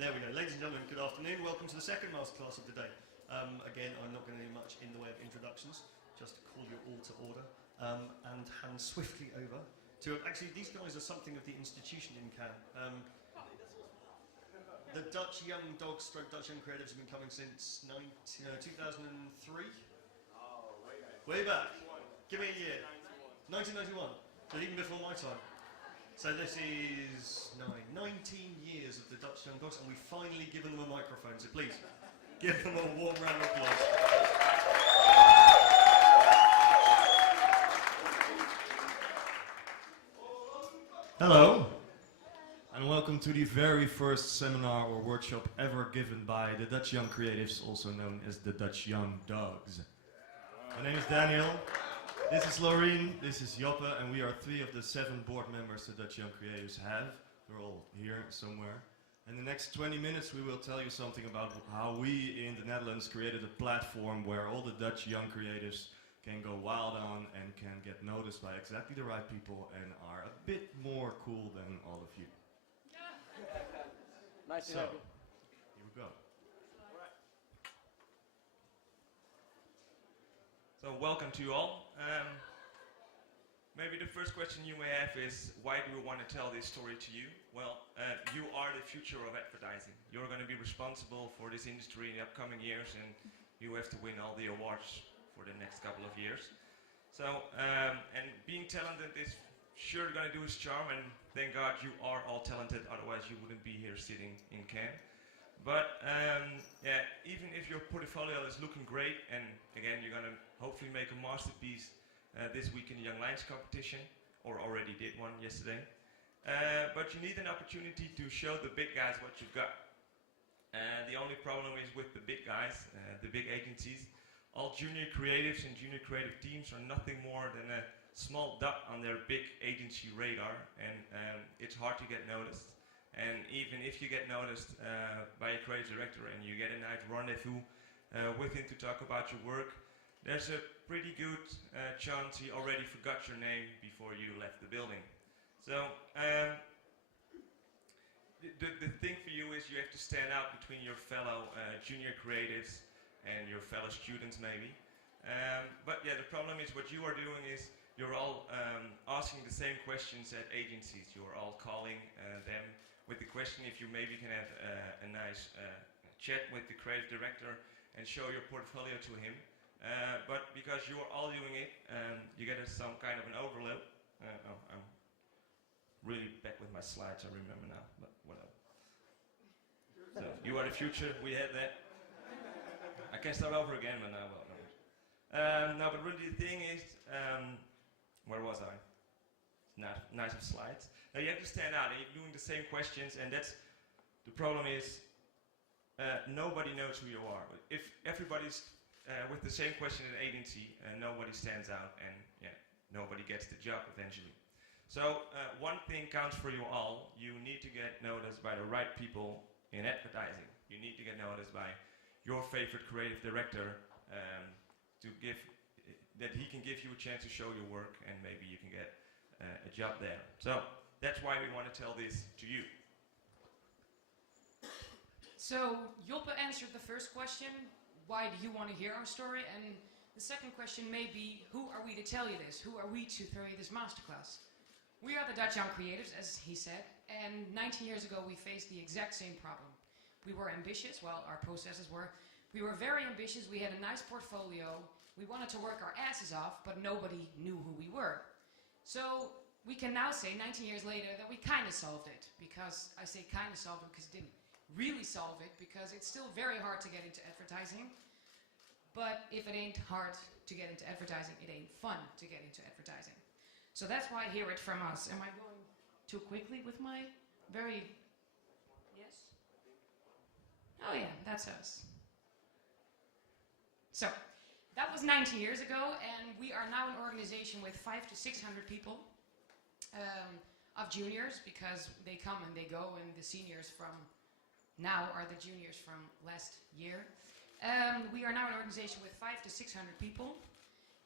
There we go. Ladies and gentlemen, good afternoon. Welcome to the second masterclass of the day. Again, I'm not going to do much in the way of introductions, just call you all to order and hand swiftly over to... Actually, these guys are something of the institution in Cannes. The Dutch Young Dogs stroke Dutch Young Creatives have been coming since 2003. Oh, way back. Way back. Give me a year. 1991. So even before my time. So this is 19 years of the Dutch Young Dogs, and we've finally given them a microphone. So please, give them a warm round of applause. Hello, and welcome to the very first seminar or workshop ever given by the Dutch Young Creatives, also known as the Dutch Young Dogs. My name is Daniel. This is Laureen, this is Joppe, and we are 3 of the 7 board members the Dutch Young Creatives have. They're all here somewhere. In the next 20 minutes we will tell you something about how we in the Netherlands created a platform where all the Dutch Young Creatives can go wild on and can get noticed by exactly the right people and are a bit more cool than all of you. Nice to have you. Here we go. So welcome to you all. Maybe the first question you may have is, why do we want to tell this story to you? Well, you are the future of advertising. You're going to be responsible for this industry in the upcoming years, and you have to win all the awards for the next couple of years. So, and being talented is sure going to do its charm, and thank God you are all talented, otherwise you wouldn't be here sitting in Cannes. But yeah, even if your portfolio is looking great, and again you're going to hopefully make a masterpiece this week in the Young Lions competition, or already did one yesterday. But you need an opportunity to show the big guys what you've got. The only problem is with the big guys, the big agencies. All junior creatives and junior creative teams are nothing more than a small dot on their big agency radar, and it's hard to get noticed. And even if you get noticed by a creative director and you get a nice rendezvous with him to talk about your work, there's a pretty good chance he already forgot your name before you left the building. So the thing for you is you have to stand out between your fellow junior creatives and your fellow students maybe. But yeah, the problem is what you are doing is you're all asking the same questions at agencies. You're all calling them with the question if you maybe can have a nice chat with the creative director and show your portfolio to him. But because you are all doing it, you get some kind of an overload. I'm really back with my slides, I remember now, but whatever. So, you are the future, we had that. I can start over again, but now, well, no. No, but really the thing is, where was I? Not nice of slides. Now you have to stand out, and you're doing the same questions, and that's the problem is nobody knows who you are. If everybody's with the same question in an agency, nobody stands out, and yeah, nobody gets the job eventually. So one thing counts for you all. You need to get noticed by the right people in advertising. You need to get noticed by your favorite creative director to give that he can give you a chance to show your work, and maybe you can get a job there. So that's why we want to tell this to you. So Joppe answered the first question, why do you want to hear our story? And the second question may be, who are we to tell you this? Who are we to throw you this masterclass? We are the Dutch Young Creatives, as he said, and 19 years ago we faced the exact same problem. We were ambitious, well, our processes were. We were very ambitious, we had a nice portfolio, we wanted to work our asses off, but nobody knew who we were. So we can now say, 19 years later, that we kind of solved it. Because I say kind of solved it because it didn't really solve it, because it's still very hard to get into advertising. But if it ain't hard to get into advertising, it ain't fun to get into advertising. So that's why hear it from us. Am I going too quickly with my very... Yes? Oh yeah, that's us. So, that was 90 years ago, and we are now an organization with 500 to 600 people of juniors, because they come and they go, and the seniors from now are the juniors from last year. We are now an organization with 500 to 600 people.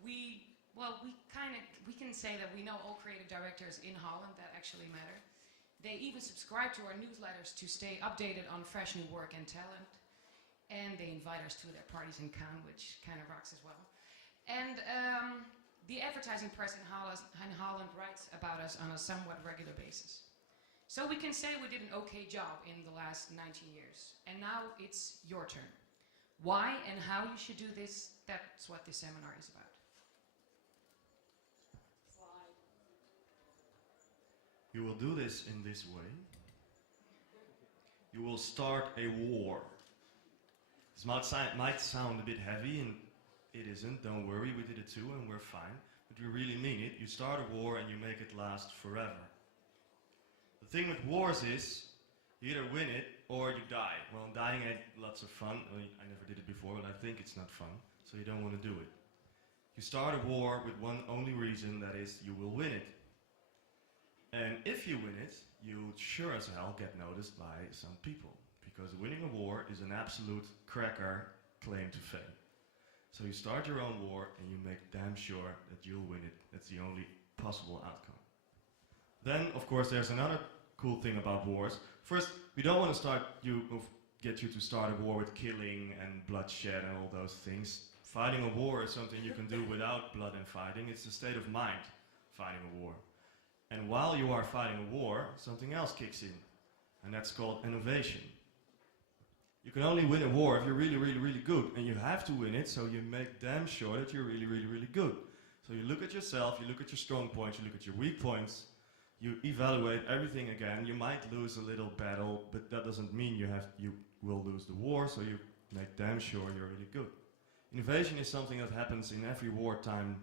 We can say that we know all creative directors in Holland that actually matter. They even subscribe to our newsletters to stay updated on fresh new work and talent. And they invite us to their parties in Cannes, which kind of rocks as well. And the advertising press in Holland writes about us on a somewhat regular basis. So we can say we did an okay job in the last 19 years. And now it's your turn. Why and how you should do this, that's what this seminar is about. You will do this in this way. You will start a war. This might sound a bit heavy, and it isn't. Don't worry, we did it too, and we're fine. But we really mean it. You start a war and you make it last forever. The thing with wars is, you either win it or you die. Well, dying ain't lots of fun. Well, I never did it before, but I think it's not fun, so you don't want to do it. You start a war with one only reason, that is, you will win it. And if you win it, you'll sure as hell get noticed by some people. Because winning a war is an absolute cracker claim to fame. So you start your own war and you make damn sure that you'll win it. That's the only possible outcome. Then, of course, there's another cool thing about wars. First, we don't want to get you to start a war with killing and bloodshed and all those things. Fighting a war is something you can do without blood and fighting. It's a state of mind, fighting a war. And while you are fighting a war, something else kicks in, and that's called innovation. You can only win a war if you're really, really, really good, and you have to win it, so you make damn sure that you're really, really, really good. So you look at yourself, you look at your strong points, you look at your weak points, you evaluate everything again. You might lose a little battle, but that doesn't mean you will lose the war, so you make damn sure you're really good. Innovation is something that happens in every wartime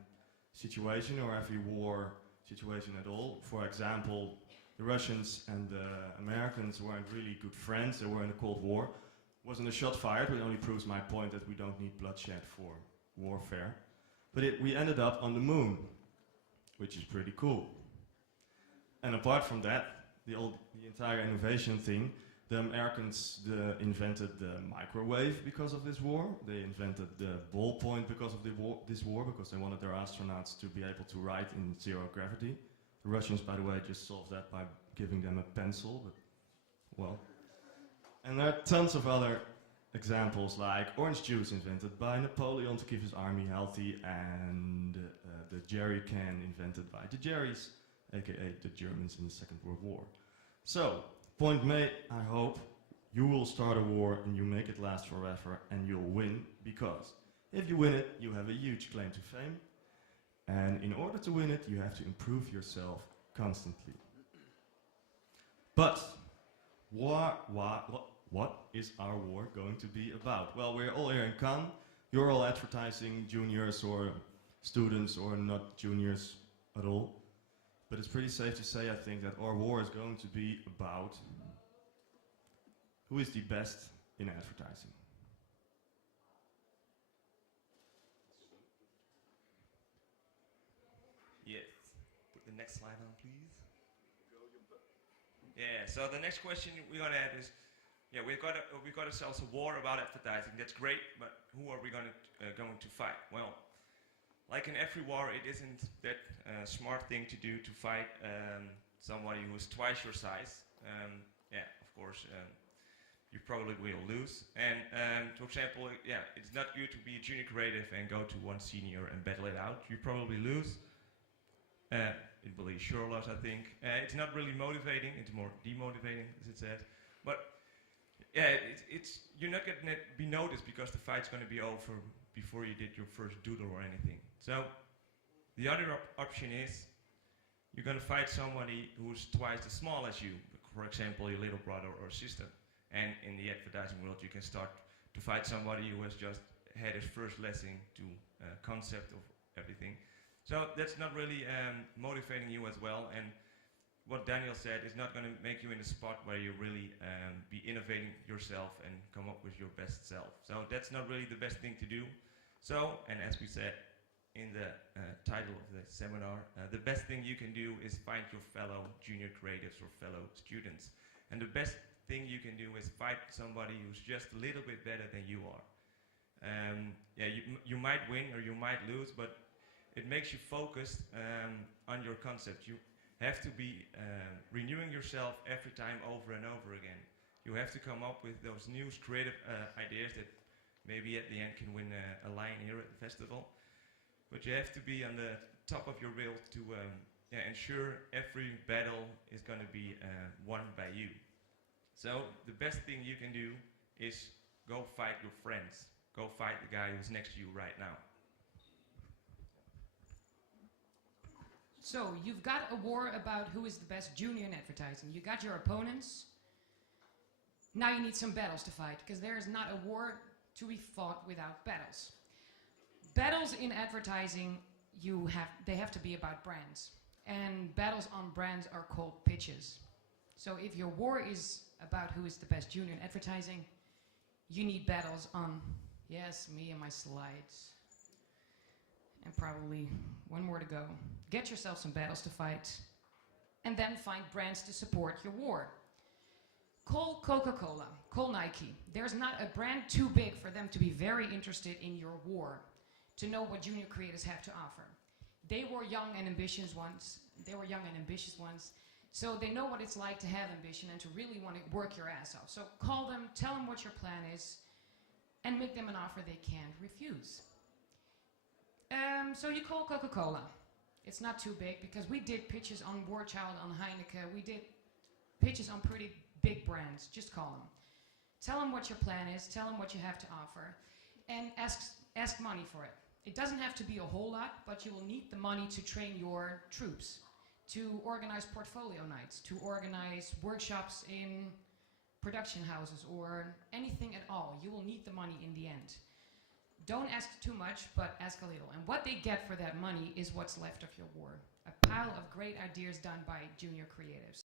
situation, or every war situation at all. For example, the Russians and the Americans weren't really good friends. They were in a Cold War. Wasn't a shot fired, but it only proves my point that we don't need bloodshed for warfare. But we ended up on the moon, which is pretty cool. And apart from that, the entire innovation thing, the Americans invented the microwave because of this war. They invented the ballpoint because of this war, because they wanted their astronauts to be able to write in zero gravity. The Russians, by the way, just solved that by giving them a pencil, but, well. And there are tons of other examples, like orange juice invented by Napoleon to keep his army healthy, and the jerry can invented by the Jerrys, aka the Germans in the Second World War. So, point made, I hope you will start a war and you make it last forever and you'll win, because if you win it, you have a huge claim to fame. And in order to win it, you have to improve yourself constantly. But what is our war going to be about? Well, we're all here in Cannes. You're all advertising juniors or students or not juniors at all. But it's pretty safe to say, I think, that our war is going to be about who is the best in advertising. Yes. Put the next slide on, please. Yeah, so the next question we're going to have is, yeah, we've got ourselves a war about advertising. That's great, but who are we going to fight? Well, like in every war, it isn't that smart thing to do to fight somebody who's twice your size. Yeah, of course, you probably will lose. And for example, yeah, it's not good to be a junior creative and go to one senior and battle it out. You probably lose. It will be sure loss, I think. It's not really motivating. It's more demotivating, as it said. But yeah, you're not going to be noticed because the fight's going to be over before you did your first doodle or anything. So the other option is you're going to fight somebody who's twice as small as you. For example, your little brother or sister. And in the advertising world, you can start to fight somebody who has just had his first lesson to concept of everything. So that's not really motivating you as well. And what Daniel said is not going to make you in a spot where you really be innovating yourself and come up with your best self. So that's not really the best thing to do. So, and as we said in the title of the seminar, the best thing you can do is find your fellow junior creatives or fellow students. And the best thing you can do is fight somebody who's just a little bit better than you are. Yeah, you might win or you might lose, but it makes you focus on your concept. You have to be renewing yourself every time over and over again. You have to come up with those new creative ideas that maybe at the end can win a lion here at the festival. But you have to be on the top of your bill to ensure every battle is going to be won by you. So the best thing you can do is go fight your friends. Go fight the guy who's next to you right now. So you've got a war about who is the best junior in advertising. You got your opponents. Now you need some battles to fight, because there is not a war to be fought without battles. Battles in advertising, they have to be about brands. And battles on brands are called pitches. So if your war is about who is the best junior in advertising, you need battles on, yes, me and my slides. And probably one more to go. Get yourself some battles to fight, and then find brands to support your war. Call Coca-Cola, call Nike. There's not a brand too big for them to be very interested in your war, to know what junior creators have to offer. They were young and ambitious once. So they know what it's like to have ambition and to really want to work your ass off. So call them, tell them what your plan is, and make them an offer they can't refuse. So you call Coca-Cola. It's not too big, because we did pitches on War Child, on Heineken. We did pitches on pretty big brands. Just call them. Tell them what your plan is. Tell them what you have to offer. And ask money for it. It doesn't have to be a whole lot, but you will need the money to train your troops, to organize portfolio nights, to organize workshops in production houses, or anything at all. You will need the money in the end. Don't ask too much, but ask a little. And what they get for that money is what's left of your war. A pile of great ideas done by junior creatives.